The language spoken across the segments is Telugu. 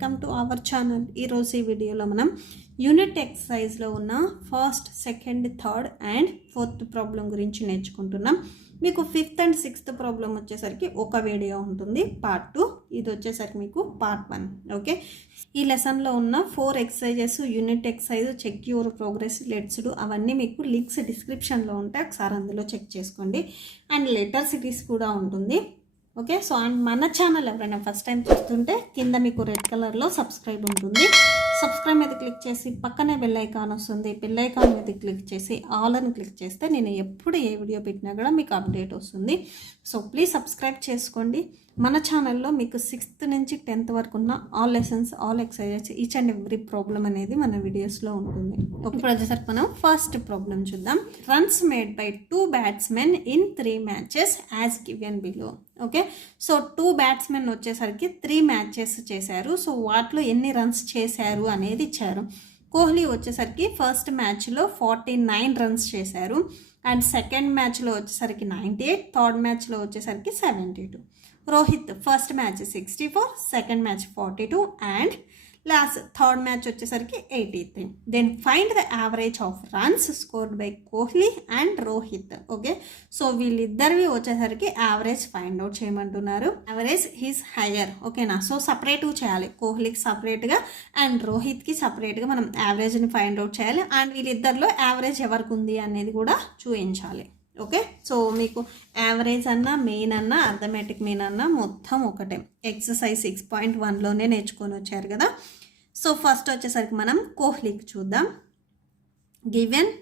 Welcome to our channel. ఈరోజు ఈ వీడియోలో మనం యూనిట్ ఎక్సర్సైజ్లో ఉన్న first, second, third and fourth problem గురించి నేర్చుకుంటున్నాం. మీకు ఫిఫ్త్ అండ్ సిక్స్త్ ప్రాబ్లం వచ్చేసరికి ఒక వీడియో ఉంటుంది, పార్ట్ 2. ఇది వచ్చేసరికి మీకు పార్ట్ 1. ఓకే, ఈ లెసన్లో ఉన్న 4 exercises, unit exercise, check your progress, let's do అవన్నీ మీకు లింక్స్ డిస్క్రిప్షన్లో ఉంటాయి, ఒకసారి అందులో చెక్ చేసుకోండి. అండ్ లెటర్ సిరీస్ కూడా ఉంటుంది. ఓకే, సో అండ్ మన ఛానల్ ఎవరైనా ఫస్ట్ టైం చూస్తుంటే కింద మీకు రెడ్ కలర్లో సబ్స్క్రైబ్ ఉంటుంది. సబ్స్క్రైబ్ మీద క్లిక్ చేసి పక్కనే బెల్ ఐకాన్ వస్తుంది. బెల్ ఐకాన్ మీద క్లిక్ చేసి ఆల్ అని క్లిక్ చేస్తే నేను ఎప్పుడు ఏ వీడియో పెట్టినా కూడా మీకు అప్డేట్ వస్తుంది. సో ప్లీజ్ సబ్స్క్రైబ్ చేసుకోండి. మన ఛానల్లో మీకు 6th నుంచి 10th వరకు ఉన్న all lessons, all exercises, each and every problem అనేది మన వీడియోస్లో ఉంటుంది. ఇప్పుడు వచ్చేసరికి మనం ఫస్ట్ ప్రాబ్లం చూద్దాం. Runs made by 2 batsmen in 3 matches as given below. Okay, so 2 batsmen వచ్చేసరికి 3 మ్యాచెస్ చేశారు. సో వాటిలో ఎన్ని రన్స్ చేశారు అనేది ఇచ్చారు. కోహ్లీ వచ్చేసరికి ఫస్ట్ మ్యాచ్లో 49 రన్స్ చేశారు, అండ్ సెకండ్ మ్యాచ్లో వచ్చేసరికి 98, థర్డ్ మ్యాచ్లో వచ్చేసరికి 72. Rohit first match 64, second match 42 and last third match వచ్చేసరికి 83. Then find the average of runs scored by Kohli and Rohit. Okay, so వీళ్ళిద్దరివి వచ్చేసరికి యావరేజ్ ఫైండ్ అవుట్ చేయమంటున్నారు. Average is higher. ఓకేనా, సో సపరేట్గా చేయాలి. కోహ్లీకి సపరేట్గా అండ్ రోహిత్కి సపరేట్గా మనం యావరేజ్ని ఫైండ్ అవుట్ చేయాలి. అండ్ వీళ్ళిద్దరిలో యావరేజ్ ఎవరికి ఉంది అనేది కూడా చూపించాలి. ఓకే, సో మీకు యావరేజ్ అన్నా, మెయిన్ అన్నా, అర్థమెటిక్ మెయిన్ అన్నా మొత్తం ఒకటే. ఎక్సర్సైజ్ 6.1లోనే నేర్చుకొని వచ్చారు కదా. సో ఫస్ట్ వచ్చేసరికి మనం కోహ్లీకి చూద్దాం. Given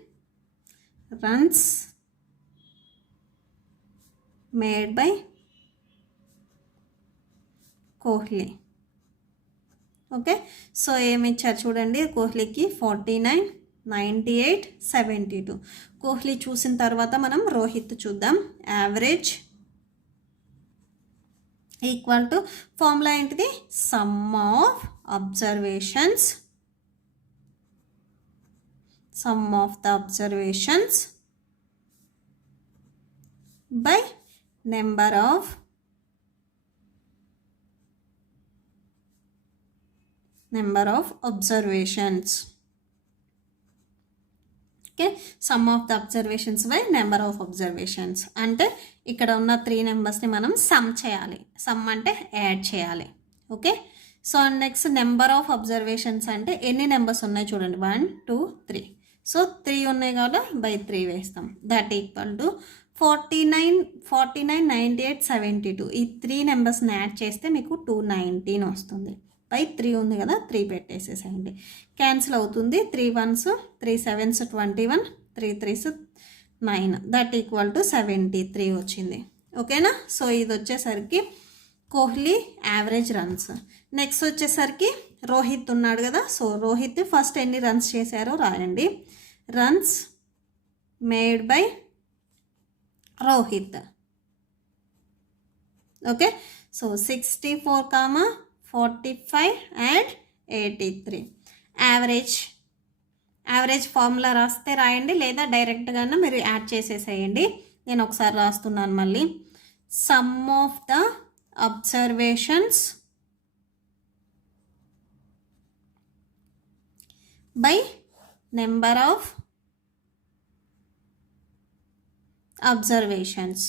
runs made by Kohli. Okay, so ఏమి ఇచ్చారు చూడండి. కోహ్లీకి 49, 98, 72. కోహ్లీ చూసిన తర్వాత మనం రోహిత్ చూద్దాం. యావరేజ్ ఈక్వల్ టు ఫార్ములా ఏంటిది? Some of observations, some of the observations by number of observations. Okay, some of the observations by number of observations అంటే ఇక్కడ ఉన్న 3 నెంబర్స్ని మనం సమ్ చేయాలి. సమ్ అంటే యాడ్ చేయాలి. Okay, so next number of observations అంటే ఎన్ని నెంబర్స్ ఉన్నాయి చూడండి. 1, 2, 3. సో 3 ఉన్నాయి కాబట్టి బై 3 వేస్తాం. That equal to 49, 98, 72. ఈ 3 నెంబర్స్ని యాడ్ చేస్తే మీకు 219 వస్తుంది. బై 3 ఉంది కదా, 3 పెట్టేసేసేయండి. క్యాన్సిల్ అవుతుంది. 3 1s, 3 7s 21, 3 3s 9. That equal to 73 వచ్చింది. ఓకేనా, సో ఇది వచ్చేసరికి కోహ్లీ యావరేజ్ రన్స్. నెక్స్ట్ వచ్చేసరికి రోహిత్ ఉన్నాడు కదా. సో రోహిత్ ఫస్ట్ ఎన్ని రన్స్ చేశారో రాయండి. Runs made by Rohit. Okay, so 64, 45 and 83. Average formula రాస్తే రాయండి, లేదా డైరెక్ట్గానే మీరు యాడ్ చేసేసేయండి. నేను ఒకసారి రాస్తున్నాను మళ్ళీ. Some of the observations by number of observations.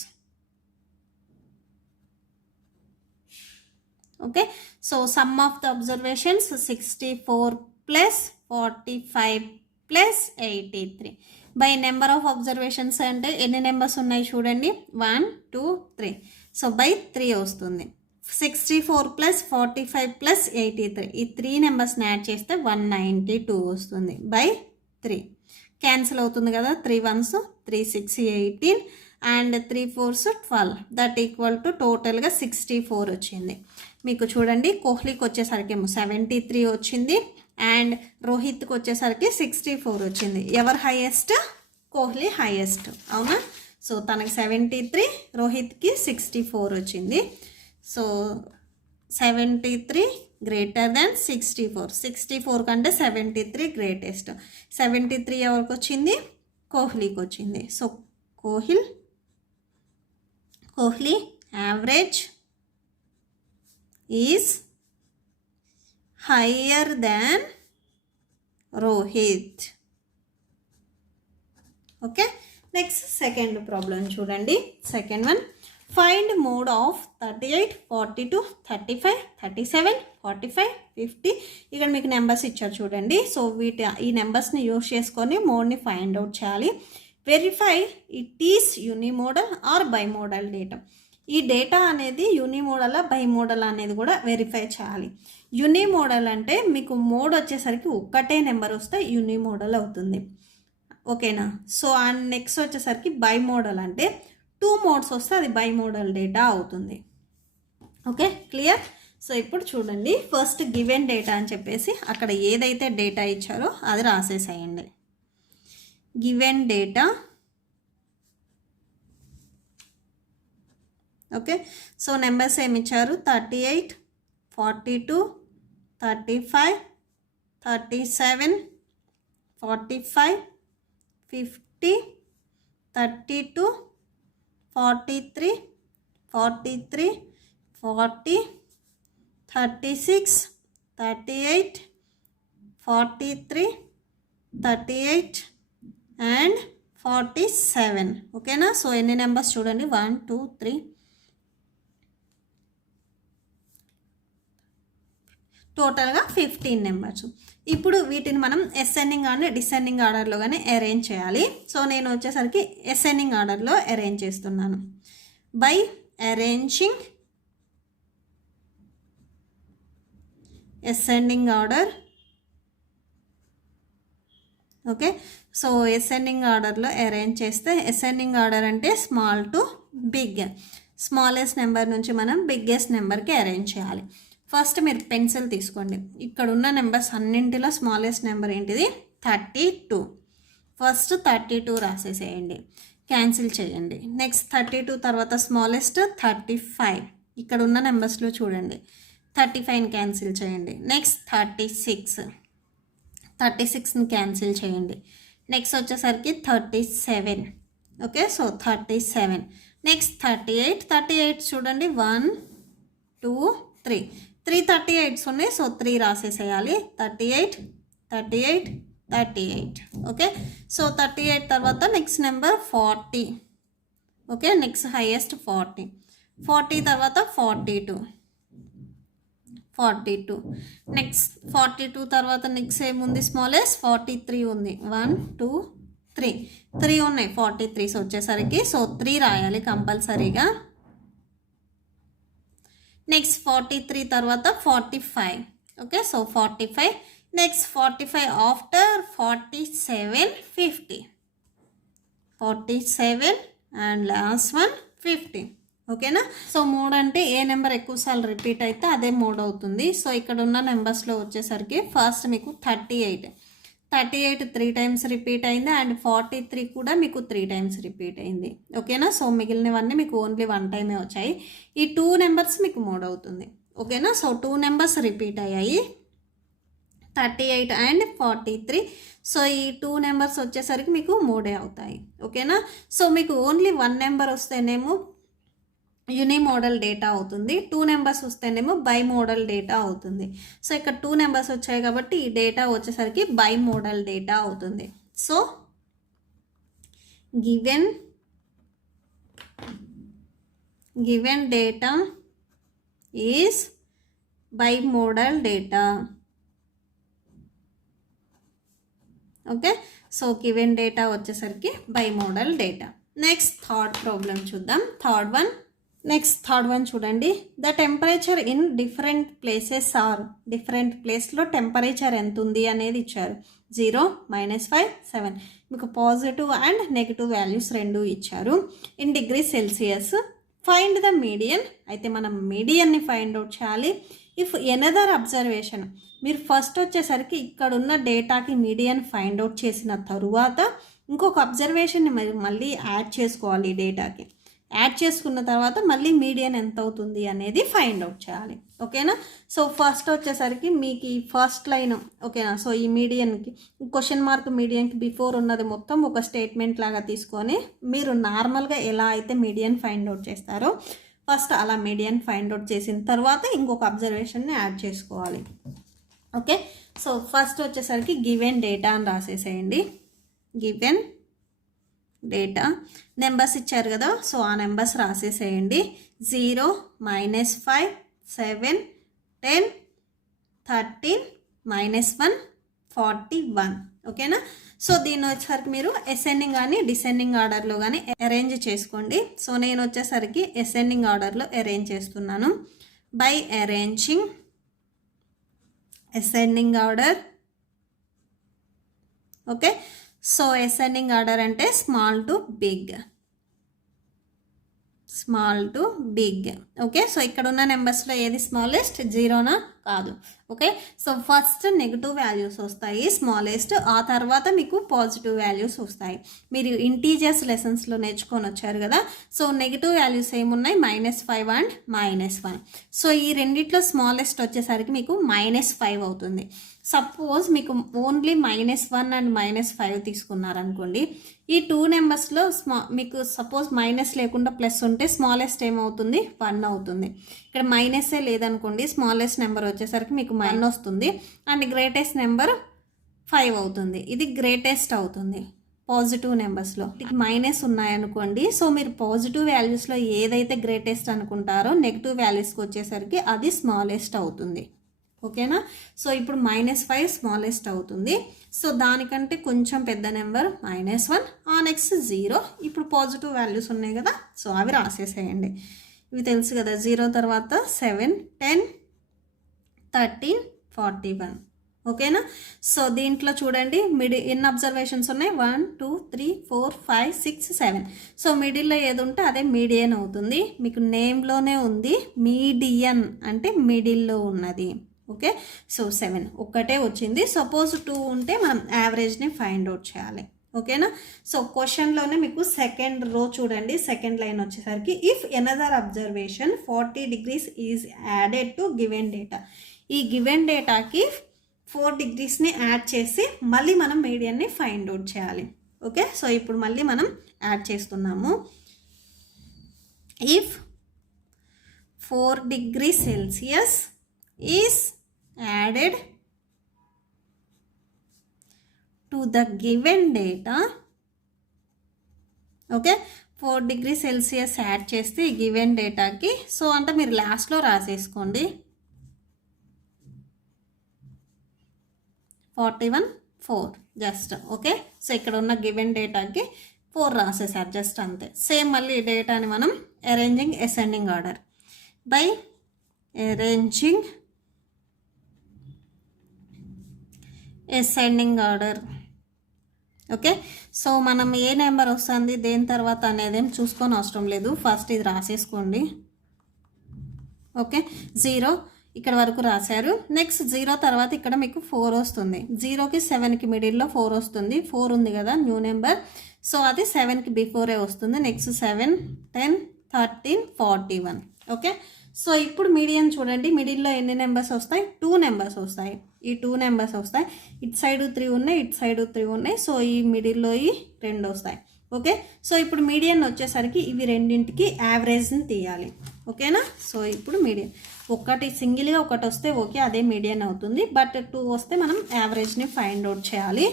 Okay, so some of the observations 64 plus 45 plus 83 by number of observations అంటే ఎన్ని నెంబర్స్ ఉన్నాయి చూడండి. 1, 2, 3. సో బై 3 వస్తుంది. 64 ప్లస్ 45 ప్లస్ 83 ఈ 3 నెంబర్స్ని యాడ్ చేస్తే 192 వస్తుంది. బై 3 క్యాన్సిల్ అవుతుంది కదా. 3 1s, 3 6 18 and 3 4s 12. That equal to టోటల్గా 64 వచ్చింది. మీకు చూడండి, కోహ్లీకి వచ్చేసరికి 73 వచ్చింది అండ్ రోహిత్కి వచ్చేసరికి 64 వచ్చింది. ఎవరు హైయెస్ట్? కోహ్లీ హైయెస్ట్, అవునా. సో తనకి 73, రోహిత్కి 64 వచ్చింది. So 73 greater than 64. 64 కంటే 73 గ్రేటెస్ట్. 73 ఎవరికి వచ్చింది? కోహ్లీకి వచ్చింది. So Kohli average is higher than Rohit. Okay, next second problem చూడండి. Second one, find mode of 38, 42, 35, 37, 45, 50. ఇక్కడ మీకు నెంబర్స్ ఇచ్చారు చూడండి. సో ఈ నెంబర్స్ని యూజ్ చేసుకొని మోడ్ని ఫైండ్ అవుట్ చేయాలి. Verify it is unimodal or bimodal data. ఈ డేటా అనేది యూనిమోడల్ బైమోడల్ అనేది కూడా వెరిఫై చేయాలి. యూనిమోడల్ అంటే మీకు మోడ్ వచ్చేసరికి ఒక్కటే నెంబర్ వస్తే యూనిమోడల్ అవుతుంది. ఓకేనా? సో అండ్ నెక్స్ట్ వచ్చేసరికి బైమోడల్ అంటే 2 మోడ్స్ వస్తే అది బైమోడల్ డేటా అవుతుంది. Okay, clear? సో ఇప్పుడు చూడండి, ఫస్ట్ గివెన్ డేటా అని చెప్పేసి అక్కడ ఏదైతే డేటా ఇచ్చారో అది రాసేసేయండి. Given data. Okay, so numbers ఏమి ఇచ్చారు? 38, 42, 35, 37, 45, 50, 32, 43, 43, 40, 36, 38, 43, 38 and 47. ఓకేనా? సో ఎన్ని నెంబర్స్ చూడండి, 1 2 3, టోటల్గా 15 నెంబర్స్. ఇప్పుడు వీటిని మనం అసెండింగ్ ఆర్డర్ డిసెండింగ్ ఆర్డర్లో కానీ అరేంజ్ చేయాలి. సో నేను వచ్చేసరికి అసెండింగ్ ఆర్డర్లో అరేంజ్ చేస్తున్నాను. By arranging ascending order. Okay, so ascending ఆర్డర్లో అరేంజ్ చేస్తే అసెండింగ్ ఆర్డర్ అంటే small to big, smallest number నుంచి మనం బిగ్గెస్ట్ నెంబర్కి అరేంజ్ చేయాలి. ఫస్ట్ మీరు పెన్సిల్ తీసుకోండి. ఇక్కడ ఉన్న నెంబర్స్ అన్నింటిలో స్మాలెస్ట్ నెంబర్ ఏంటిది? 32. ఫస్ట్ 32 రాసేసేయండి, క్యాన్సిల్ చేయండి. నెక్స్ట్ 32 తర్వాత స్మాలెస్ట్ 35. ఇక్కడ ఉన్న నెంబర్స్లో చూడండి, 35ని క్యాన్సిల్ చేయండి. నెక్స్ట్ 36ని క్యాన్సిల్ చేయండి. నెక్స్ట్ వచ్చేసరికి 37. Okay, so 37. నెక్స్ట్ 38 చూడండి, 1 2 3 38s ఉన్నాయి. సో 3 రాసేసేయాలి. 38. ఓకే, సో 38 తర్వాత next number 40. Okay, next highest 40 తర్వాత 42. నెక్స్ట్ 42 తర్వాత నెక్స్ట్ ఏముంది? స్మాలెస్ట్ 43 ఉంది. 1 2 3 ఉన్నాయి. 43 వచ్చేసరికి సో 3 రాయాలి కంపల్సరీగా. నెక్స్ట్ 43 తర్వాత 45. Okay, so 45. Next 45 after 47 50. 47 and last one 50. ఓకేనా? సో మోడ్ అంటే ఏ నెంబర్ ఎక్కువసార్లు రిపీట్ అయితే అదే మోడ్ అవుతుంది. సో ఇక్కడ ఉన్న నెంబర్స్లో వచ్చేసరికి ఫస్ట్ మీకు 38 3 టైమ్స్ రిపీట్ అయింది అండ్ 43 కూడా మీకు 3 టైమ్స్ రిపీట్ అయింది. ఓకేనా? సో మిగిలినవన్నీ మీకు ఓన్లీ 1 టైమే వచ్చాయి. ఈ 2 నెంబర్స్ మీకు మోడ్ అవుతుంది. ఓకేనా? సో 2 నెంబర్స్ రిపీట్ అయ్యాయి, 38 అండ్ 43. సో ఈ 2 నెంబర్స్ వచ్చేసరికి మీకు మోడే అవుతాయి. ఓకేనా? సో మీకు ఓన్లీ 1 నెంబర్ వస్తేనేమో యూనిమోడల్ డేటా అవుతుంది, 2 నెంబర్స్ వస్తేనేమో బైమోడల్ డేటా అవుతుంది. సో ఇక్కడ 2 నెంబర్స్ వచ్చాయి కాబట్టి ఈ డేటా వచ్చేసరికి బైమోడల్ డేటా అవుతుంది. So given data is bimodal data. Okay, so given data వచ్చేసరికి bimodal data. Next third problem చూద్దాం. థర్డ్ వన్ చూడండి. The temperature in different places are, different ప్లేస్లో టెంపరేచర్ ఎంత ఉంది అనేది ఇచ్చారు. 0, -5, 7. మీకు పాజిటివ్ అండ్ నెగిటివ్ వాల్యూస్ రెండు ఇచ్చారు. In degree Celsius find the median. అయితే మనం మీడియన్ని ఫైండ్ అవుట్ చేయాలి. ఇఫ్ ఎనదర్ అబ్జర్వేషన్, మీరు ఫస్ట్ వచ్చేసరికి ఇక్కడున్న డేటాకి మీడియన్ ఫైండ్ అవుట్ చేసిన తరువాత ఇంకొక అబ్జర్వేషన్ని మళ్ళీ యాడ్ చేసుకోవాలి. డేటాకి యాడ్ చేసుకున్న తర్వాత మళ్ళీ మీడియన్ ఎంత అవుతుంది అనేది ఫైండ్ అవుట్ చేయాలి. ఓకేనా? సో ఫస్ట్ వచ్చేసరికి మీకు ఈ ఫస్ట్ లైన్ ఓకేనా. సో ఈ మీడియన్కి క్వశ్చన్ మార్క్ మీడియన్కి బిఫోర్ ఉన్నది మొత్తం ఒక స్టేట్మెంట్ లాగా తీసుకొని మీరు నార్మల్గా ఎలా అయితే మీడియన్ ఫైండ్ అవుట్ చేస్తారో ఫస్ట్ అలా మీడియన్ ఫైండ్ అవుట్ చేసిన తర్వాత ఇంకొక అబ్జర్వేషన్ని యాడ్ చేసుకోవాలి. ఓకే, సో ఫస్ట్ వచ్చేసరికి గివెన్ డేటా అని రాసేసేయండి. గివెన్ డేటా నెంబర్స్ ఇచ్చారు కదా, సో ఆ నెంబర్స్ రాసేసేయండి. 0, -5, 7, 10, 13, -1, 41. ఓకేనా? సో దీన్ని వచ్చేసరికి మీరు అసెండింగ్ కానీ డిసెండింగ్ ఆర్డర్లో కానీ అరేంజ్ చేసుకోండి. సో నేను వచ్చేసరికి అసెండింగ్ ఆర్డర్లో అరేంజ్ చేస్తున్నాను. By arranging ascending order. Okay, so ascending order అంటే small to big, small to big. Okay, so ఇక్కడ ఉన్న నెంబర్స్లో ఏది స్మాలెస్ట్? 0నా? కాదు. Okay, so first negative values వస్తాయి స్మాలెస్ట్, ఆ తర్వాత మీకు పాజిటివ్ వాల్యూస్ వస్తాయి. మీరు ఇంటీజర్స్ లెసన్స్లో నేర్చుకొని వచ్చారు కదా, సో నెగిటివ్ వాల్యూస్ ఏమున్నాయి? -5 అండ్ -1. సో ఈ రెండిట్లో స్మాలెస్ట్ వచ్చేసరికి మీకు -5 అవుతుంది. సపోజ్ మీకు ఓన్లీ -1 అండ్ -5 తీసుకున్నారనుకోండి, ఈ 2 నెంబర్స్లో మీకు సపోజ్ మైనస్ లేకుండా ప్లస్ ఉంటే స్మాలెస్ట్ ఏమవుతుంది? 1 అవుతుంది. ఇక్కడ మైనసే లేదనుకోండి, స్మాలెస్ట్ నెంబర్ వచ్చేసరికి మీకు 1 వస్తుంది అండ్ గ్రేటెస్ట్ నెంబర్ 5 అవుతుంది. ఇది గ్రేటెస్ట్ అవుతుంది పాజిటివ్ నెంబర్స్లో. మైనస్ ఉన్నాయనుకోండి, సో మీరు పాజిటివ్ వాల్యూస్లో ఏదైతే గ్రేటెస్ట్ అనుకుంటారో నెగిటివ్ వాల్యూస్కి వచ్చేసరికి అది స్మాలెస్ట్ అవుతుంది. ఓకేనా? సో ఇప్పుడు -5 స్మాలెస్ట్ అవుతుంది. సో దానికంటే కొంచెం పెద్ద నెంబర్ -1, ఆ నెక్స్ట్ 0. ఇప్పుడు పాజిటివ్ వాల్యూస్ ఉన్నాయి కదా, సో అవి రాసేసేయండి. ఇవి తెలుసు కదా, 0 తర్వాత 7, 10, 13, 41. ఓకేనా? సో దీంట్లో చూడండి ఎన్ని అబ్జర్వేషన్స్ ఉన్నాయి? 1, 2, 3, 4, 5, 6, 7. సో మిడిల్లో ఏది ఉంటే అదే మీడియన్ అవుతుంది. మీకు నేమ్లోనే ఉంది, మీడియన్ అంటే మిడిల్లో ఉన్నది. ఓకే, సో 7 ఒక్కటే వచ్చింది. సపోజ్ 2 ఉంటే మనం యావరేజ్ని ఫైండ్ అవుట్ చేయాలి. ఓకేనా? సో క్వశ్చన్లోనే మీకు సెకండ్ రో చూడండి, సెకండ్ లైన్ వచ్చేసరికి if another observation 40 degrees is added to given data. ఈ గివెన్ డేటాకి 4 degreesని యాడ్ చేసి మళ్ళీ మనం మీడియన్ని ఫైండ్ అవుట్ చేయాలి. ఓకే, సో ఇప్పుడు మళ్ళీ మనం యాడ్ చేస్తున్నాము. If 4 degrees Celsius is added to the given data. Okay, 4 degrees Celsius add చేస్తే గివెన్ డేటాకి, సో అంటే మీరు లాస్ట్లో రాసేసుకోండి 41, 4 జస్ట్. ఓకే, సో ఇక్కడ ఉన్న గివెన్ డేటాకి 4 రాసేసారు జస్ట్ అంతే. సేమ్ మళ్ళీ ఈ డేటాని మనం arranging ascending order. By arranging ascending order. Okay, so మనం ఏ నెంబర్ వస్తుంది దేని తర్వాత అనేది చూసుకొని అవసరం లేదు, ఫస్ట్ ఇది రాసేసుకోండి. ఓకే, 0 ఇక్కడ వరకు రాశారు. నెక్స్ట్ 0 తర్వాత ఇక్కడ మీకు 4 వస్తుంది. 0కి 7కి మిడిల్లో 4 వస్తుంది. 4 ఉంది కదా న్యూ నెంబర్, సో అది 7కి బిఫోరే వస్తుంది. నెక్స్ట్ 7, 10, 13, 41. ఓకే, సో ఇప్పుడు మీడియన్ చూడండి, మిడిల్లో ఎన్ని నెంబర్స్ వస్తాయి? 2 నెంబర్స్ వస్తాయి. ఈ 2 నెంబర్స్ వస్తాయి. ఇటు సైడ్ 3 ఉన్నాయి, ఇటు సైడ్ 3 ఉన్నాయి. సో ఈ మిడిల్లో ఈ 2 వస్తాయి. ఓకే, సో ఇప్పుడు మీడియన్ వచ్చేసరికి ఇవి రెండింటికి యావరేజ్ని తీయాలి. ఓకేనా? సో ఇప్పుడు మీడియన్ ఒకటి సింగిల్గా ఒకటి వస్తే ఓకే, అదే మీడియన్ అవుతుంది. బట్ 2 వస్తే మనం యావరేజ్ని ఫైండ్ అవుట్ చేయాలి.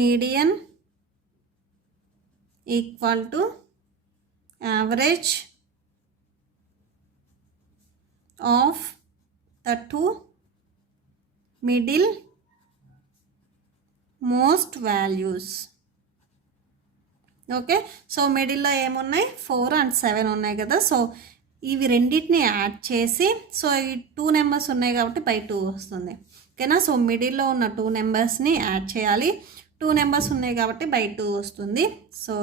Median equal to average of the 2 middle most values. Okay, so మిడిల్లో ఏమున్నాయి? 4 and 7 ఉన్నాయి కదా, సో ఇవి రెండింటిని యాడ్ చేసి, సో ఈ 2 నెంబర్స్ ఉన్నాయి కాబట్టి బై 2 వస్తుంది. ఓకేనా? సో మిడిల్లో ఉన్న 2 నెంబర్స్ని యాడ్ చేయాలి. 2 నెంబర్స్ ఉన్నాయి కాబట్టి బై 2 వస్తుంది. సో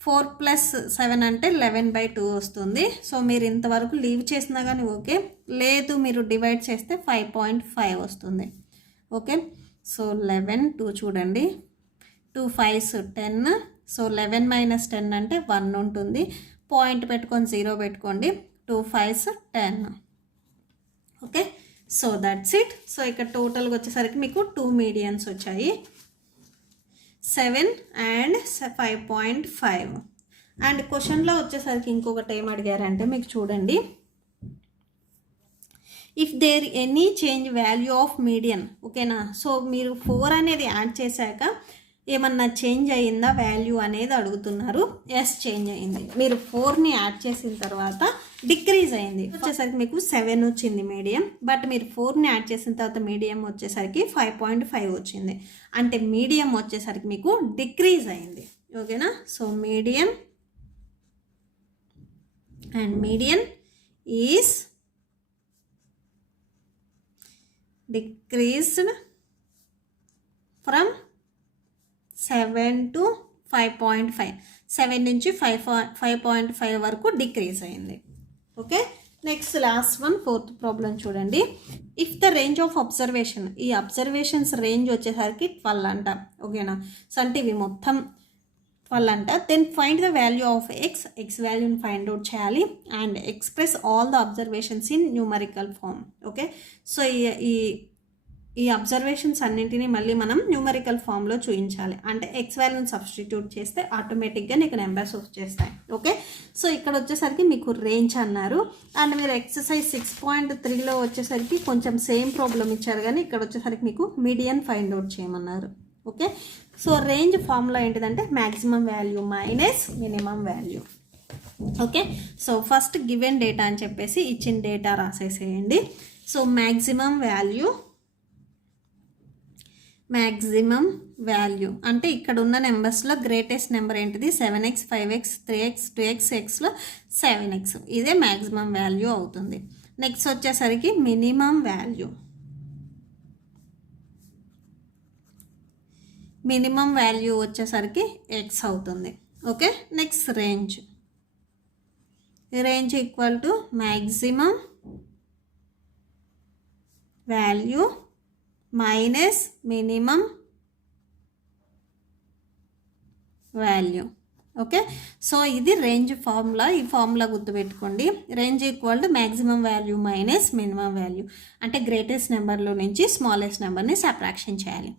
4 + 7 అంటే 11/2 వస్తుంది. సో మీరు ఇంతవరకు లీవ్ చేసినా కానీ ఓకే, లేదు మీరు డివైడ్ చేస్తే 5.5 వస్తుంది. ఓకే, సో 11, 2 చూడండి, 2 5s 10. సో 11 - 10 అంటే 1 ఉంటుంది. పాయింట్ పెట్టుకొని 0 పెట్టుకోండి. 2 5s 10. Okay, so that's it. So ఇక్కడ టోటల్గా వచ్చేసరికి మీకు 2 మీడియన్స్ వచ్చాయి, 7 and 5.5. అండ్ క్వశ్చన్లో వచ్చేసరికి ఇంకొకటి ఏం అడిగారంటే మీకు చూడండి, if there any change value of median, ఓకేనా. సో మీరు 4 అనేది యాడ్ చేశాక ఏమన్నా చేంజ్ అయ్యిందా వాల్యూ అనేది అడుగుతున్నారు. ఎస్, చేంజ్ అయ్యింది. మీరు 4ని యాడ్ చేసిన తర్వాత డిక్రీజ్ అయింది, వచ్చేసరికి మీకు 7 వచ్చింది మీడియం. బట్ మీరు 4ని యాడ్ చేసిన తర్వాత మీడియం వచ్చేసరికి 5.5 వచ్చింది. అంటే మీడియం వచ్చేసరికి మీకు డిక్రీజ్ అయింది, ఓకేనా. So medium and median is decreased from 7 to 5.5. 7 నుంచి 5.5 వరకు డిక్రీజ్ అయింది, okay. Next last one, 4th problem చూడండి. If the range of observation, ఈ అబ్జర్వేషన్స్ రేంజ్ వచ్చేసరికి 12 అంట, ఓకేనా. సో అంటే ఇవి మొత్తం 12 అంట. Then find the value of x వాల్యూని ఫైండ్ అవుట్ చేయాలి and express all the observations in numerical form, okay. So ఈ అబ్జర్వేషన్స్ అన్నింటినీ మళ్ళీ మనం న్యూమరికల్ ఫామ్లో చూపించాలి. అంటే ఎక్స్ వాల్యూని సబ్స్టిట్యూట్ చేస్తే ఆటోమేటిక్గా నీకు నెంబర్స్ వచ్చేస్తాయి, ఓకే. సో ఇక్కడ వచ్చేసరికి మీకు రేంజ్ అన్నారు. అండ్ మీరు ఎక్సర్సైజ్ 6.3లో వచ్చేసరికి కొంచెం సేమ్ ప్రాబ్లం ఇచ్చారు, కానీ ఇక్కడ వచ్చేసరికి మీకు మీడియన్ ఫైండ్ అవుట్ చేయమన్నారు, ఓకే. సో రేంజ్ ఫార్ములా ఏంటిదంటే maximum value minus minimum value, okay. So first given data అని చెప్పేసి ఇచ్చిన డేటా రాసేసేయండి. సో మ్యాక్సిమం వాల్యూ అంటే ఇక్కడ ఉన్న నెంబర్స్లో గ్రేటెస్ట్ నెంబర్ ఏంటిది 7x 5x 3x 2x xలో 7x, ఇదే మ్యాక్సిమం వాల్యూ అవుతుంది. నెక్స్ట్ వచ్చేసరికి మినిమం వాల్యూ వచ్చేసరికి x అవుతుంది, okay. Next range equal to maximum value minus minimum value, okay. So ఇది రేంజ్ ఫార్ములా. ఈ ఫార్ములా గుర్తుపెట్టుకోండి. Range equal to maximum value minus minimum value, అంటే గ్రేటెస్ట్ నెంబర్లో నుంచి స్మాలెస్ట్ నెంబర్ని సబ్ట్రాక్షన్ చేయాలి.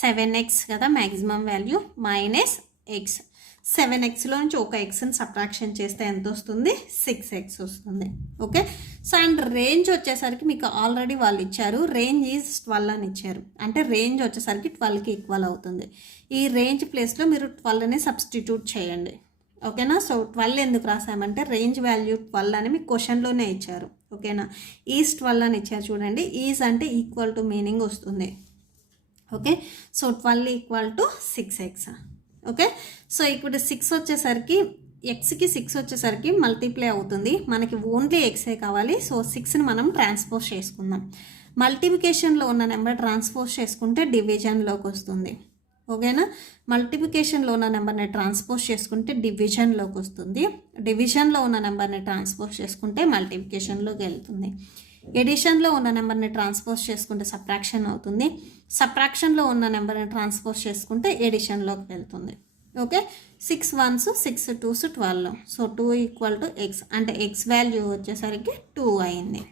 7x కదా మ్యాక్సిమం వాల్యూ మైనస్ ఎక్స్. 7xలో నుంచి ఒక ఎక్స్ని సబ్ట్రాక్షన్ చేస్తే ఎంత వస్తుంది? 6x వస్తుంది, ఓకే. సో అండ్ రేంజ్ వచ్చేసరికి మీకు ఆల్రెడీ వాళ్ళు ఇచ్చారు, రేంజ్ ఈజ్ 12 అని ఇచ్చారు. అంటే రేంజ్ వచ్చేసరికి 12కి ఈక్వల్ అవుతుంది. ఈ రేంజ్ ప్లేస్లో మీరు 12ని సబ్స్టిట్యూట్ చేయండి, ఓకేనా. సో 12 ఎందుకు రాసామంటే రేంజ్ వాల్యూ 12 అని మీకు క్వశ్చన్లోనే ఇచ్చారు, ఓకేనా. ఈజ్ 12 అని ఇచ్చారు చూడండి. ఈజ్ అంటే ఈక్వల్ టు మీనింగ్ వస్తుంది, okay. So 12 equal to 6x, okay. So ఇప్పుడు 6 వచ్చేసరికి ఎక్స్కి 6 వచ్చేసరికి మల్టిప్లై అవుతుంది. మనకి ఓన్లీ ఎక్సే కావాలి. సో 6ని మనం ట్రాన్స్పోజ్ చేసుకుందాం. మల్టిప్లికేషన్లో ఉన్న నెంబర్ ట్రాన్స్పోజ్ చేసుకుంటే డివిజన్లోకి వస్తుంది, ఓకేనా. మల్టిప్లికేషన్లో ఉన్న నెంబర్ని ట్రాన్స్పోజ్ చేసుకుంటే డివిజన్లోకి వస్తుంది. డివిజన్లో ఉన్న నెంబర్ని ట్రాన్స్పోజ్ చేసుకుంటే మల్టిప్లికేషన్లోకి వెళ్తుంది. ఎడిషన్లో ఉన్న నెంబర్ని ట్రాన్స్పోజ్ చేసుకుంటే సబ్ట్రాక్షన్ అవుతుంది. సబ్ట్రాక్షన్లో ఉన్న నెంబర్ని ట్రాన్స్పోజ్ చేసుకుంటే ఎడిషన్లోకి వెళ్తుంది, okay. 6 1s 6 2s 12. So 2 equal to X, అంటే ఎక్స్ వాల్యూ వచ్చేసరికి 2 అయింది,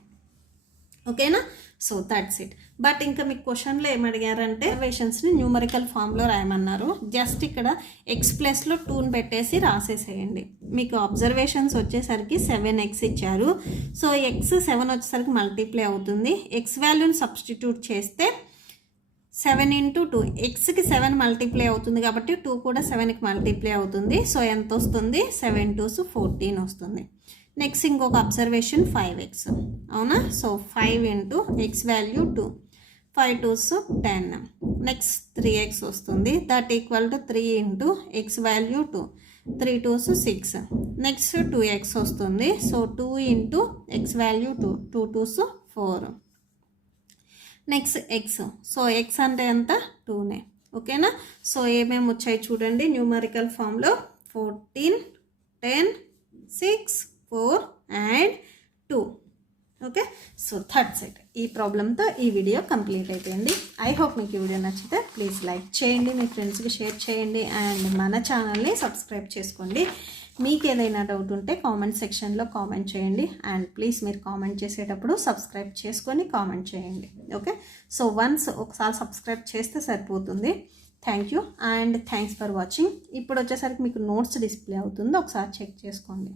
ఓకేనా. So that's it. బట్ ఇంకా మీకు క్వశ్చన్లో ఏమడిగారంటే అబ్జర్వేషన్స్ని న్యూమరికల్ ఫామ్లో రాయమన్నారు. జస్ట్ ఇక్కడ ఎక్స్ ప్లస్లో 2ని పెట్టేసి రాసేసేయండి. మీకు అబ్జర్వేషన్స్ వచ్చేసరికి 7x ఇచ్చారు. సో x 7 వచ్చేసరికి మల్టిప్లై అవుతుంది. ఎక్స్ వాల్యూని సబ్స్టిట్యూట్ చేస్తే 7 × 2, ఎక్స్కి 7 మల్టిప్లై అవుతుంది కాబట్టి 2 కూడా 7కి మల్టిప్లై అవుతుంది. సో ఎంత వస్తుంది? 7 2s 14 వస్తుంది. నెక్స్ట్ ఇంకొక అబ్జర్వేషన్ 5x, అవునా. So 5 × x value 2, 5 2s 10. Next 3x వస్తుంది. That equal to 3 × x value 2, 3 2s 6. Next 2x వస్తుంది. So 2 × x value 2, 2 2s 4. Next X. So X అంటే ఎంత? 2నే, ఓకేనా. సో ఏమేమి వచ్చాయి చూడండి న్యూమరికల్ ఫామ్లో 14 10 6 4 and 2, okay. So third set. ఈ ప్రాబ్లంతో ఈ వీడియో కంప్లీట్ అయిపోయింది. ఐ హోప్ మీకు ఈ వీడియో నచ్చితే ప్లీజ్ లైక్ చేయండి, మీ ఫ్రెండ్స్కి షేర్ చేయండి అండ్ మన ఛానల్ని సబ్స్క్రైబ్ చేసుకోండి. మీకు ఏదైనా డౌట్ ఉంటే కామెంట్ సెక్షన్లో కామెంట్ చేయండి అండ్ ప్లీజ్ మీరు కామెంట్ చేసేటప్పుడు సబ్స్క్రైబ్ చేసుకొని కామెంట్ చేయండి, ఓకే. సో ఒకసారి సబ్స్క్రైబ్ చేస్తే సరిపోతుంది. Thank you and thanks for watching. ఇప్పుడు వచ్చేసరికి మీకు నోట్స్ డిస్ప్లే అవుతుందో ఒకసారి చెక్ చేసుకోండి.